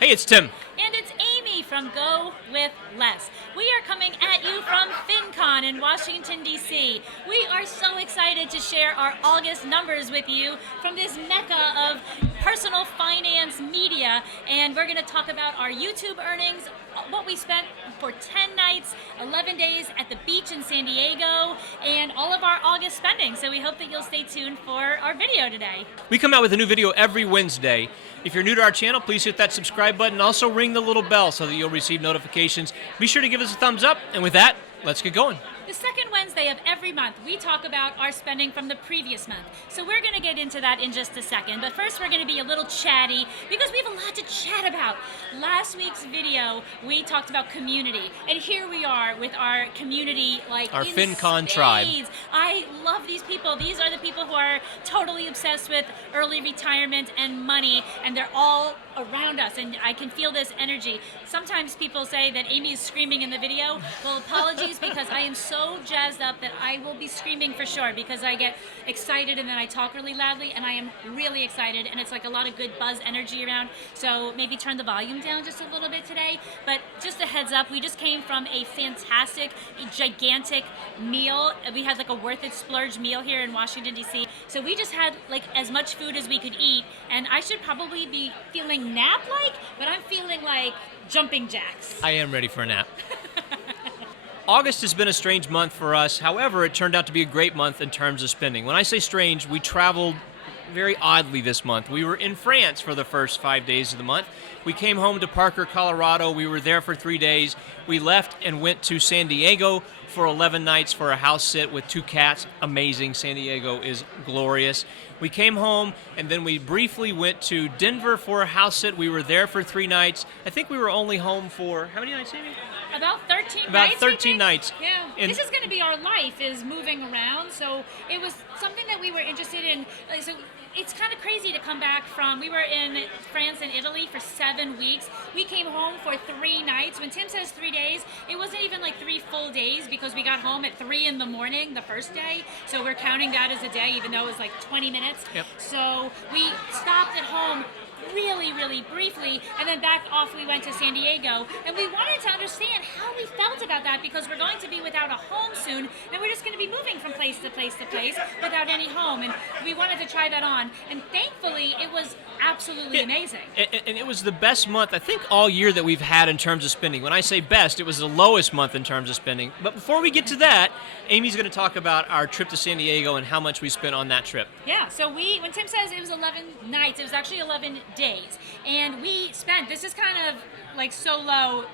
Hey, it's Tim. And it's Amy from GoWithLess. We are coming at you from FinCon in Washington, D.C. We are so excited to share our August numbers with you from this mecca of personal finance media. And we're going to talk about our YouTube earnings, what we spent for 10 nights, 11 days at the beach in San Diego, and all of our August spending. So we hope that you'll stay tuned for our video today. We come out with a new video every Wednesday. If you're new to our channel, please hit that subscribe button. Also ring the little bell so that you'll receive notifications. Be sure to give us a thumbs up. And with that, let's get going. The second Wednesday of every month, we talk about our spending from the previous month. So we're going to get into that in just a second. But first, we're going to be a little chatty because we have a lot to chat about. Last week's video, we talked about community. And here we are with our community, like our in FinCon spades. tribe. I love these people. These are the people who are totally obsessed with early retirement and money. And they're all around us. And I can feel this energy. Sometimes people say that Amy is screaming in the video. Well, apologies because I am so jazzed up that I will be screaming for sure because I get excited and then I talk really loudly and I am really excited and it's like a lot of good buzz energy around. So maybe turn the volume down just a little bit today. But just a heads up, we just came from a fantastic, gigantic meal. We had like a worth it splurge meal here in Washington, D.C. So we just had like as much food as we could eat, and I should probably be feeling nap-like, but I'm feeling like jumping jacks. I am ready for a nap. August has been a strange month for us. However, it turned out to be a great month in terms of spending. When I say strange, we traveled very oddly this month. We were in France for the first 5 days of the month. We came home to Parker, Colorado. We were there for 3 days. We left and went to San Diego for 11 nights for a house sit with 2 cats. Amazing. San Diego is glorious. We came home and then we briefly went to Denver for a house sit. We were there for 3 nights. I think we were only home for, how many nights, Amy? About 13 About nights. 13 nights. Yeah. And this is going to be our life, is moving around. So it was something that we were interested in. So it's kind of crazy to come back from, we were in France and Italy for 7 weeks. We came home for 3 nights. When Tim says 3 days, it wasn't even like 3 full days because we got home at 3 in the morning the first day. So we're counting that as a day, even though it was like 20 minutes. Yep. So we stopped at home really, really briefly, and then back off we went to San Diego, and we wanted to understand how we felt about that because we're going to be without a home soon, and we're just going to be moving from place to place to place without any home, and we wanted to try that on, and thankfully it was absolutely amazing. And it was the best month, I think, all year that we've had in terms of spending. When I say best, it was the lowest month in terms of spending. But before we get to that, Amy's going to talk about our trip to San Diego and how much we spent on that trip. Yeah, so when Tim says it was 11 nights, it was actually 11 days. And we spent, this is kind of like so low,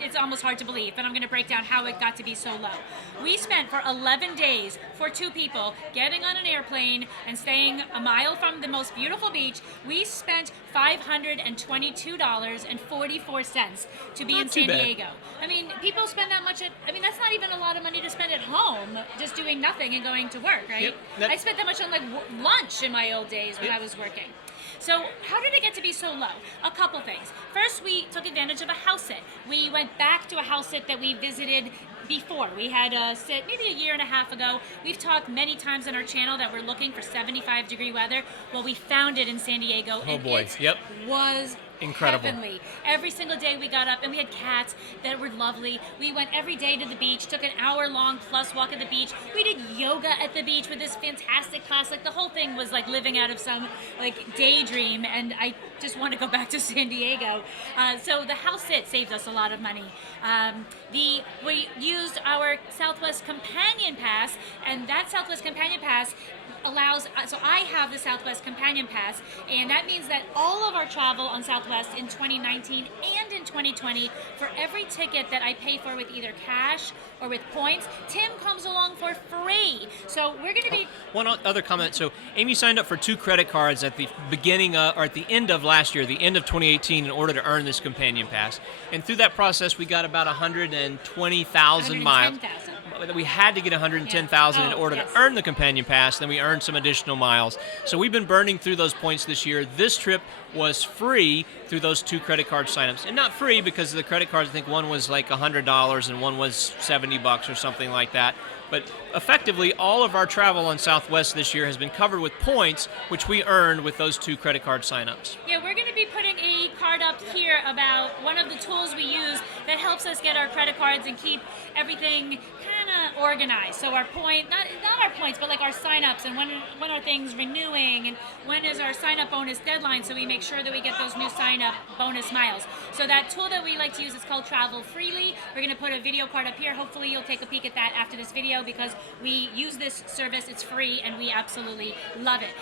it's almost hard to believe, but I'm going to break down how it got to be so low. We spent for 11 days for 2 people getting on an airplane and staying a mile from the most beautiful beach. We spent $522.44 to be in San Diego. I mean, people spend that much that's not even a lot of money to spend at home, just doing nothing and going to work, right? Yep, I spent that much on like lunch in my old days when I was working. So how did it get to be so low? A couple things. First, we took advantage of a house sit. We went back to a house sit that we visited before. We had a sit maybe a year and a half ago. We've talked many times on our channel that we're looking for 75-degree weather. Well, we found it in San Diego. Oh boy, yep. Was incredible. Heavenly. Every single day we got up, and we had cats that were lovely. We went every day to the beach, took an hour-long plus walk at the beach. We did yoga at the beach with this fantastic class. Like, the whole thing was like living out of some like daydream, and I just want to go back to San Diego. So the house sit saved us a lot of money. We used our Southwest Companion Pass, and that Southwest Companion Pass allows, so I have the Southwest Companion Pass, and that means that all of our travel on Southwest in 2019 and in 2020, for every ticket that I pay for with either cash or with points, Tim comes along for free. So we're going to be... One other comment. So Amy signed up for 2 credit cards at the beginning or at the end of last year, the end of 2018, in order to earn this Companion Pass. And through that process, we got about 120,000 miles. 110,000. We had to get 110,000 in order to earn the Companion Pass. Then we earned some additional miles. So we've been burning through those points this year. This trip was free through those 2 credit card signups. And not free because the credit cards, I think one was like $100 and one was $70 or something like that. But effectively, all of our travel on Southwest this year has been covered with points, which we earned with those 2 credit card signups. Yeah, we're going to be putting a card up here about one of the tools we use that helps us get our credit cards and keep everything kind of organized. So our point, not our points, but like our signups and when are things renewing and when is our sign up bonus deadline, so we make sure that we get those new sign up bonus miles. So that tool that we like to use is called Travel Freely. We're going to put a video card up here. Hopefully you'll take a peek at that after this video because we use this service. It's free and we absolutely love it.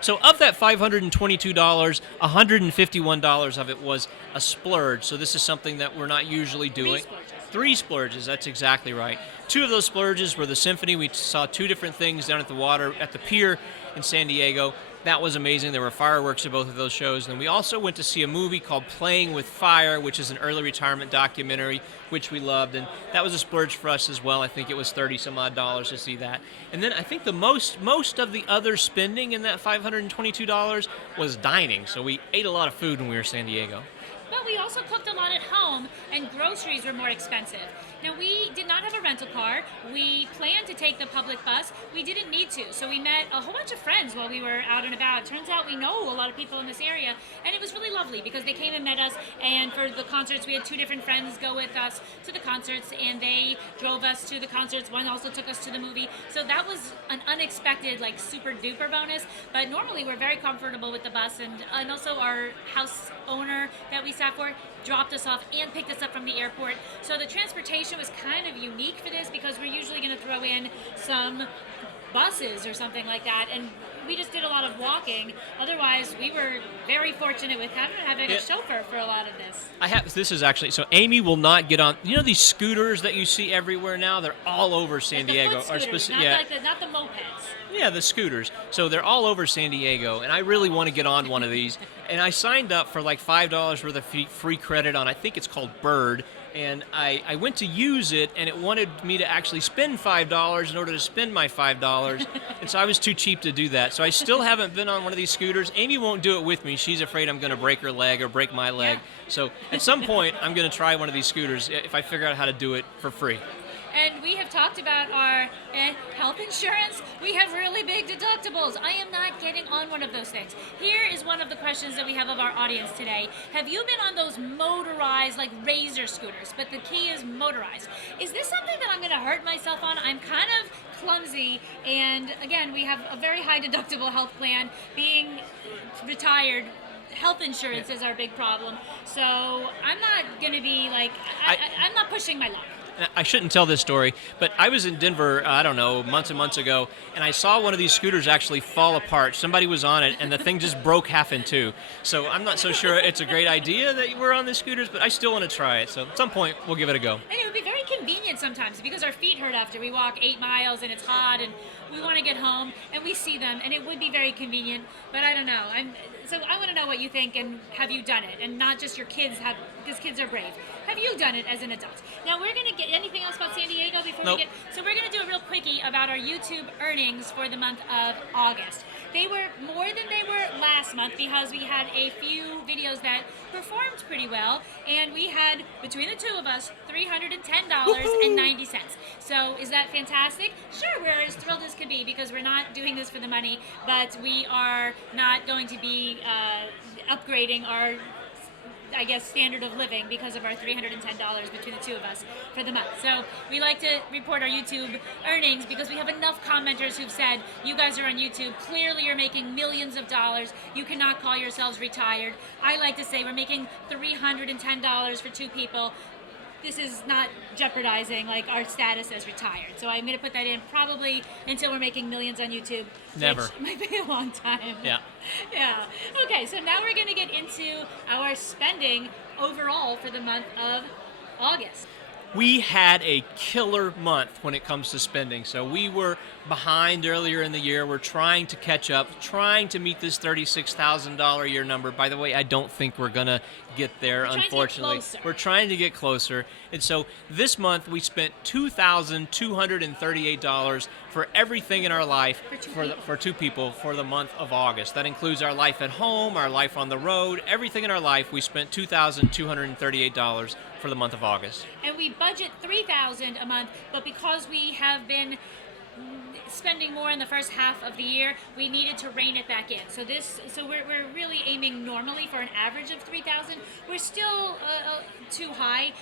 So of that $522, $151 of it was a splurge. So this is something that we're not usually doing. 3 splurges, that's exactly right. 2 of those splurges were the Symphony. We saw 2 different things down at the water, at the pier in San Diego. That was amazing. There were fireworks at both of those shows. And we also went to see a movie called Playing with Fire, which is an early retirement documentary, which we loved. And that was a splurge for us as well. I think it was $30-some-odd to see that. And then I think the most of the other spending in that $522 was dining. So we ate a lot of food when we were in San Diego. But we also cooked a lot at home, and groceries were more expensive. Now, we did not have a rental car. We planned to take the public bus. We didn't need to, so we met a whole bunch of friends while we were out and about. Turns out we know a lot of people in this area, and it was really lovely because they came and met us, and for the concerts, we had 2 different friends go with us to the concerts, and they drove us to the concerts. One also took us to the movie, so that was an unexpected, like, super duper bonus, but normally we're very comfortable with the bus, and also our house owner that we sat for dropped us off and picked us up from the airport. So the transportation was kind of unique for this because we're usually going to throw in some buses or something like that, and we just did a lot of walking. Otherwise, we were very fortunate with having a chauffeur for a lot of this. This is actually, so Amy will not get on, you know these scooters that you see everywhere now? They're all over San Diego. Foot scooters, not the mopeds. Yeah, the scooters. So they're all over San Diego, and I really want to get on one of these. And I signed up for like $5 worth of free credit on, I think it's called Bird. And I went to use it, and it wanted me to actually spend $5 in order to spend my $5. And so I was too cheap to do that. So I still haven't been on one of these scooters. Amy won't do it with me. She's afraid I'm going to break her leg or break my leg. Yeah. So at some point, I'm going to try one of these scooters if I figure out how to do it for free. And we have talked about our health insurance. We have really big deductibles. I am not getting on one of those things. Here is one of the questions that we have of our audience today. Have you been on those motorized, like razor scooters? But the key is motorized. Is this something that I'm going to hurt myself on? I'm kind of clumsy, and again, we have a very high deductible health plan. Being retired, health insurance is our big problem. So I'm not going to be like, I'm not pushing my luck. I shouldn't tell this story, but I was in Denver, I don't know, months and months ago, and I saw one of these scooters actually fall apart. Somebody was on it, and the thing just broke half in 2. So I'm not so sure it's a great idea that we're on the scooters, but I still want to try it. So at some point, we'll give it a go. And it would be very convenient sometimes because our feet hurt after we walk 8 miles, and it's hot, and we want to get home, and we see them, and it would be very convenient, but I don't know. So I want to know what you think, and have you done it? And not just your kids have, because kids are brave. Have you done it as an adult? Now we're going to get anything else about San Diego before Nope. we get. So we're going to do a real quickie about our YouTube earnings for the month of August. They were more than they were last month because we had a few videos that performed pretty well, and we had, between the 2 of us, $310.90. So is that fantastic? Sure, we're as thrilled as could be because we're not doing this for the money, but we are not going to be upgrading our, I guess, standard of living because of our $310 between the 2 of us for the month. So we like to report our YouTube earnings because we have enough commenters who've said, you guys are on YouTube, clearly you're making millions of dollars, you cannot call yourselves retired. I like to say we're making $310 for 2 people. This is not jeopardizing like our status as retired. So I'm going to put that in probably until we're making millions on YouTube. Never. Which might be a long time. Yeah. Yeah. Okay, so now we're going to get into our spending overall for the month of August. We had a killer month when it comes to spending. So we were behind earlier in the year. We're trying to catch up, trying to meet this $36,000 a year number. By the way, I don't think we're going to get there, unfortunately. We're trying to get closer. And so this month we spent $2,238 for everything in our life For two for two people for the month of August. That includes our life at home, our life on the road, everything in our life. We spent $2,238 for the month of August. And we budget $3,000 a month, but because we have been spending more in the first half of the year, we needed to rein it back in. So we're really aiming normally for an average of 3,000. We're still too high.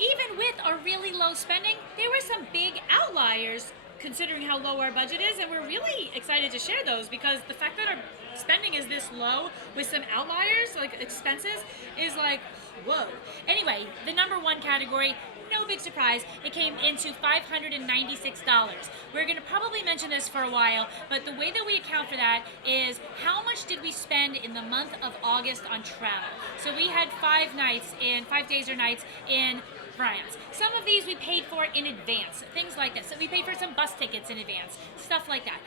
Even with our really low spending, there were some big outliers considering how low our budget is, and we're really excited to share those because the fact that our spending is this low with some outliers, like expenses, is like, whoa. Anyway, the number one category, no big surprise, it came into $596. We're going to probably mention this for a while, but the way that we account for that is how much did we spend in the month of August on travel. So we had 5 days or nights in France. Some of these we paid for in advance, things like this. So we paid for some bus tickets in advance, stuff like that.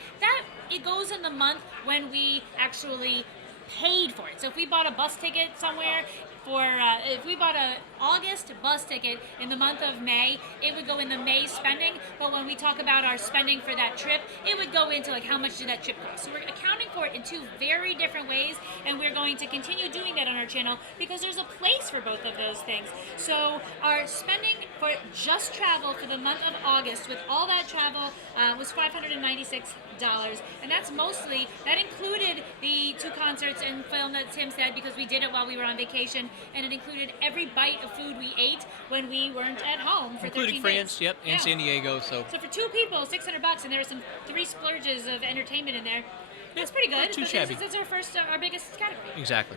It goes in the month when we actually paid for it. So if we bought a bus ticket somewhere if we bought a August bus ticket in the month of May, it would go in the May spending, but when we talk about our spending for that trip, it would go into like how much did that trip cost. So we're accounting for it in two very different ways, and we're going to continue doing that on our channel because there's a place for both of those things. So our spending for just travel for the month of August with all that travel was $596. And that included the 2 concerts and film that Tim said because we did it while we were on vacation, and it included every bite of food we ate when we weren't at home for 13 Including France, days. yep, and San Diego. So for 2 people, $600, and there were some 3 splurges of entertainment in there. That's pretty good. Not too shabby. That's our biggest category. Exactly.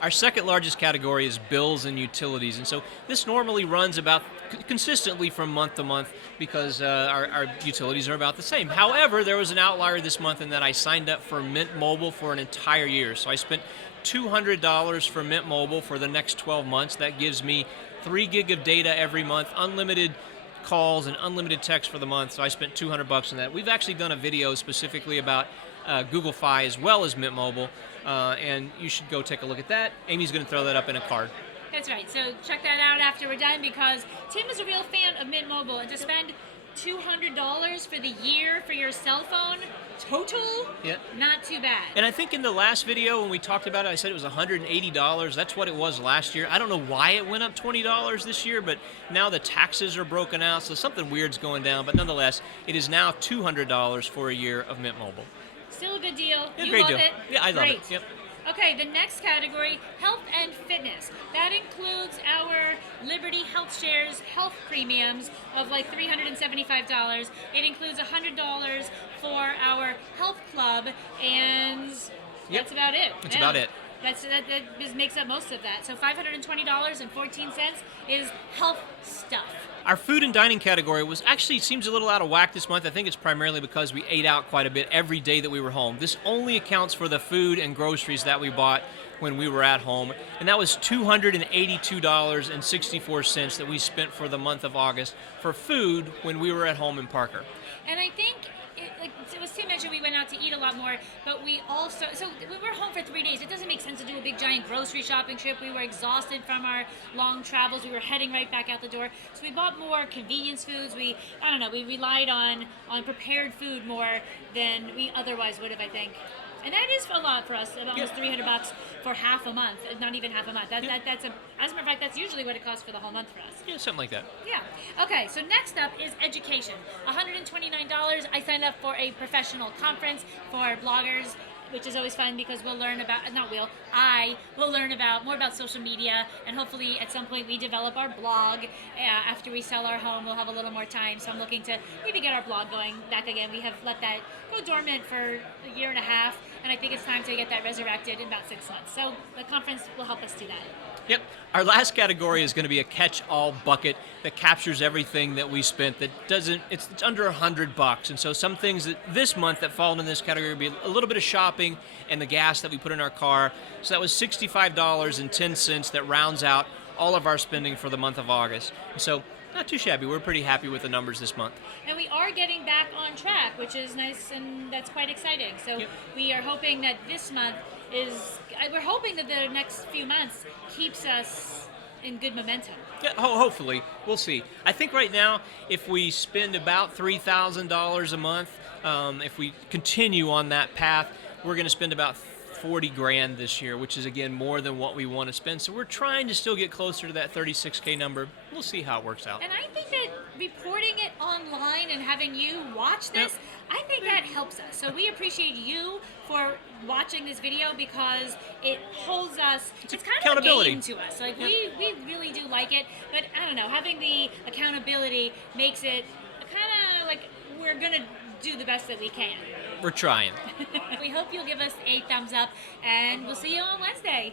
Our second largest category is bills and utilities, and so this normally runs about consistently from month to month because our utilities are about the same. However, there was an outlier this month in that I signed up for Mint Mobile for an entire year. So I spent $200 for Mint Mobile for the next 12 months. That gives me 3 gig of data every month, unlimited calls and unlimited text for the month. So I spent $200 on that. We've actually done a video specifically about Google Fi as well as Mint Mobile, and you should go take a look at that. Amy's going to throw that up in a card. That's right. So check that out after we're done because Tim is a real fan of Mint Mobile, and to spend $200 for the year for your cell phone total, not too bad. And I think in the last video when we talked about it, I said it was $180. That's what it was last year. I don't know why it went up $20 this year, but now the taxes are broken out, so something weird's going down. But nonetheless, it is now $200 for a year of Mint Mobile. Still a good deal. Yeah, you great love deal. it. Yeah, I love Great. it. Yep. Okay, the next category, health and fitness. That includes our Liberty Health Shares health premiums of like $375. It includes $100 for our health club, and that's about it. That's about it. That just makes up most of that. So $520.14 is health stuff. Our food and dining category seems a little out of whack this month. I think it's primarily because we ate out quite a bit every day that we were home. This only accounts for the food and groceries that we bought when we were at home, and that was $282.64 that we spent for the month of August for food when we were at home in Parker. And I think, as Tim mentioned, we went out to eat a lot more, but we also, so we were home for 3 days. It doesn't make sense to do a big giant grocery shopping trip. We were exhausted from our long travels. We were heading right back out the door. So we bought more convenience foods. We relied on prepared food more than we otherwise would have, I think. And that is a lot for us, almost $300 for half a month, not even half a month. As a matter of fact, that's usually what it costs for the whole month for us. Yeah, something like that. Yeah. Okay, so next up is education. $129. I signed up for a professional conference for bloggers, which is always fun because I will learn more about social media, and hopefully at some point we develop our blog. After we sell our home, we'll have a little more time, so I'm looking to maybe get our blog going back again. We have let that go dormant for a year and a half, and I think it's time to get that resurrected in about 6 months. So the conference will help us do that. Yep. Our last category is going to be a catch-all bucket that captures everything that we spent it's under $100. And so some things that this month that fall in this category would be a little bit of shopping and the gas that we put in our car. So that was $65.10 that rounds out all of our spending for the month of August. And so not too shabby. We're pretty happy with the numbers this month. And we are getting back on track, which is nice, and that's quite exciting. So we are hoping that this month we're hoping that the next few months keeps us in good momentum. Yeah, hopefully. We'll see. I think right now, if we spend about $3,000 a month, if we continue on that path, we're going to spend about 40 grand this year, which is again more than what we want to spend. So we're trying to still get closer to that 36K number. We'll see how it works out. And I think that reporting it online and having you watch this, I think that helps us. So we appreciate you for watching this video because it holds us, it's kind of a accountability game to us. Like we really do like it, but I don't know, having the accountability makes it kind of like we're going to do the best that we can. We're trying. We hope you'll give us a thumbs up, and we'll see you on Wednesday.